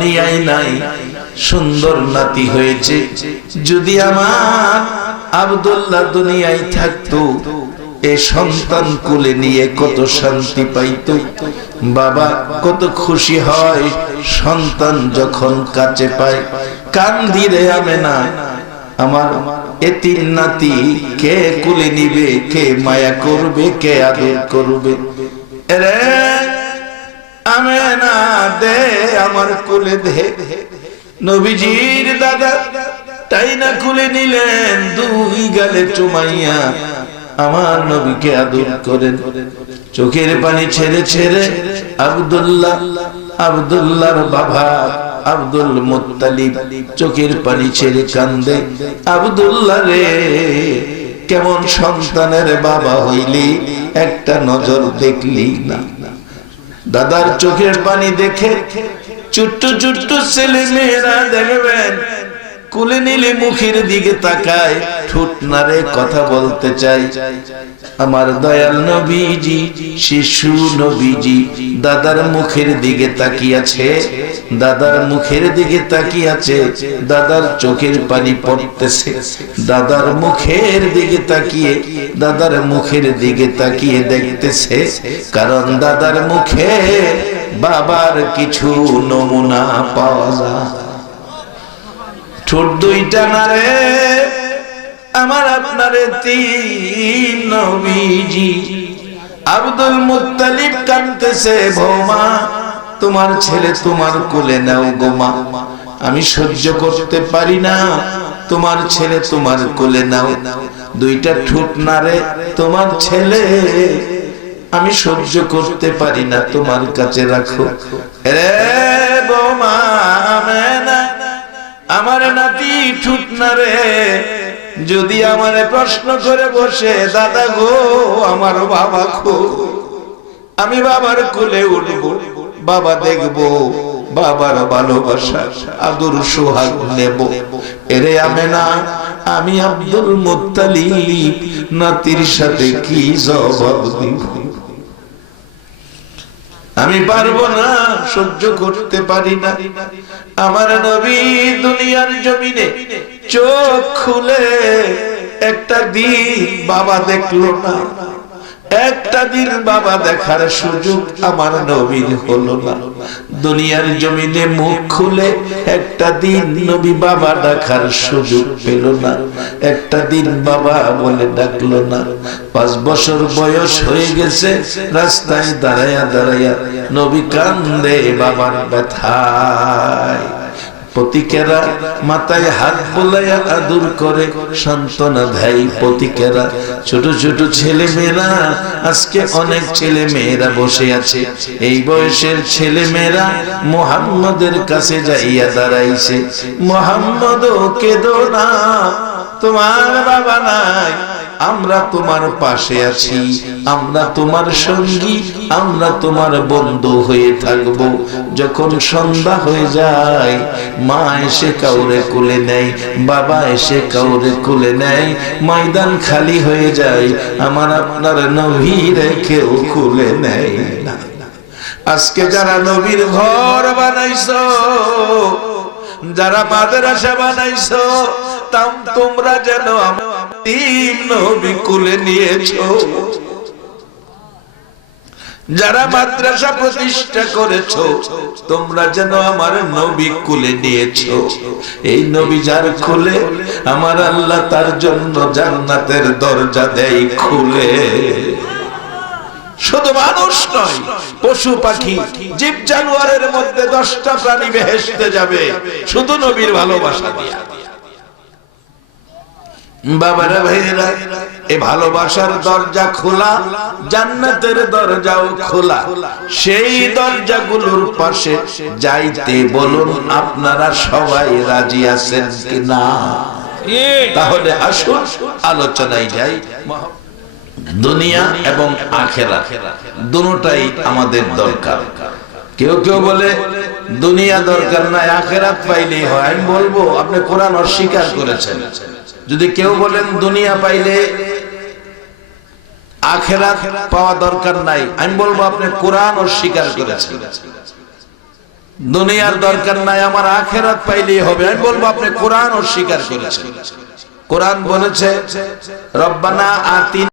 দুনিয়ায় নাই, সুন্দর নাতি হয়েছে। যদি আমার আব্দুল্লাহ দুনিয়ায় থাকতো, এ সন্তান কোলে নিয়ে কত শান্তি পাইতো। বাবা কত খুশি হয় সন্তান যখন কাছে পায়। কান্দি রে আমেনা, আমার এতিম নাতি কে কোলে নিবে, কে মায়া করবে, কে আদর করবে। রে আমেনা দে আমার কোলে দে। নবীজির দাদা তাই না কোলে নিলেন, দুই গালে চুমাইয়া আমার নবীকে আদর করেন। চোখের পানি ছেড়ে ছেড়ে আব্দুল্লাহর বাবা আব্দুল মুত্তালিব চোখের পানি ছেড়ে কান্দে। আব্দুল্লাহ রে, কেমন সন্তানের বাবা হইলি, একটা নজর দেখলি না। দাদার চোখের পানি দেখে ছোট্ট ছোট্ট ছেলে মেয়েরা দেখবেন কোলে নিলে মুখের দিকে তাকায়, ঠোঁট নাড়ে, কথা বলতে চাই। আমার দয়াল নবীজি, শিশু নবীজি দাদার মুখের দিকে তাকিয়েছে, দাদার মুখের দিকে তাকিয়েছে, দাদার চোখের পানি পড়তেছে। দাদার মুখের দিকে তাকিয়ে, দাদার মুখের দিকে তাকিয়ে দেখতেছে, কারণ দাদার মুখে বাবার কিছু নমুনা পাওয়া যায়। ঠোঁট দুইটা নারে আমার আপনারে তিন নবীজি। আব্দুল মুত্তালিব কাঁদতেছে, বৌমা তোমার ছেলে তোমার কোলে নাও গো মা, আমি সহ্য করতে পারি না, তোমার ছেলে তোমার কোলে নাও। দুইটা ঠোঁট নারে, তোমার ছেলে আমি সহ্য করতে পারি না, তোমার কাছে রাখো। রে বৌমা আমেনা, আমার নাতি ঠুট না রে, যদি আমারে প্রশ্ন করে বসে, দাদা গো আমার বাবা গো, আমি বাবার কোলে উঠব, বাবা দেখব, বাবার ভালোবাসা আদর সোহাগ নেব। এরে আমেনা, আমি আব্দুল মুত্তালিব নাতির সাথে কি জবাব দিব? আমি পারবো না, সহ্য করতে পারি না। আমার নবী দুনিয়ার জমিনে চোখ খুলে একটা দিন বাবা দেখলো না, একটা দিন বাবা দেখার সুযোগ আমার নবীর হলো না। দুনিয়ার জমিনে মুখ খুলে একটা দিন নবী বাবা দেখার সুযোগ পেল না, একটা দিন বাবা বলে ডাকলো না। 5 বছর বয়স হয়ে গেছে, রাস্তায় দাঁড়াইয়া দাঁড়াইয়া নবী কান্দে বাবার ব্যথায়। পতিকেরা মাথায় হাত বুলাইয়া আদর করে, সান্ত্বনা দেয় পতিকেরা। ছোট ছোট ছেলে মেয়েরা, আজকে অনেক ছেলে মেয়েরা বসে আছে, এই বয়সের ছেলে মেয়েরা মুহাম্মদের কাছে যাইয়া দাঁড়াইছে। মুহাম্মদ কেঁদো না, তোমার বাবা নাই, আমরা তোমার পাশে আছি, আমরা তোমার সঙ্গী, আমরা তোমার বন্ধু হয়ে থাকবো। যখন সন্ধ্যা হয়ে যায়, মা এসে কাউরে কোলে নেয়, বাবা এসে কাউরে কোলে নেয়, ময়দান খালি হয়ে যায়, আমার আপনার নবীরে কেউ কোলে নেয় না। আজকে যারা নবীর ঘর বানাইছো, যারা মাদ্রাসা বানাইছো, তোমরা যেন তিন নবী কোলে নিয়েছো। যারা মাদ্রাসা প্রতিষ্ঠা করেছো, তোমরা যেন আমার নবী কোলে নিয়েছো। এই নবী যার কোলে, আমার আল্লাহ তার জন্য জান্নাতের দরজা দেয় খুলে। শুধু মানুষ নয়, পশু পাখি জীব জানোয়ারের মধ্যে 10টা প্রাণী বেহেশতে যাবে শুধু নবীর ভালোবাসা দিয়া। বাবারা ভাইরা, এই ভালোবাসার দরজা খোলা, জান্নাতের দরজাও খোলা। সেই দরজাগুলোর পাশে যাইতে বলুন আপনারা সবাই রাজি আছেন কিনা? তাহলে আসুন আলোচনায় যাই। দুনিয়া এবং আখিরাত দুটোটাই আমাদের দরকার। কেউ কেউ বলে দুনিয়া দরকার নাই, আখিরাত পাইলেই হয়। আমি বলবো আপনি কোরআন অস্বীকার করেছেন। যদি কেউ বলেন দুনিয়া পাইলে আখিরাত পাওয়া দরকার নাই, আমি বলবো আপনি কোরআন অস্বীকার করেছেন। দুনিয়ার দরকার নাই, আমার আখিরাত পাইলেই হবে। আমি বলবো আপনি কোরআন অস্বীকার করেছেন। কোরআন বলেছে রব্বানা আতিনা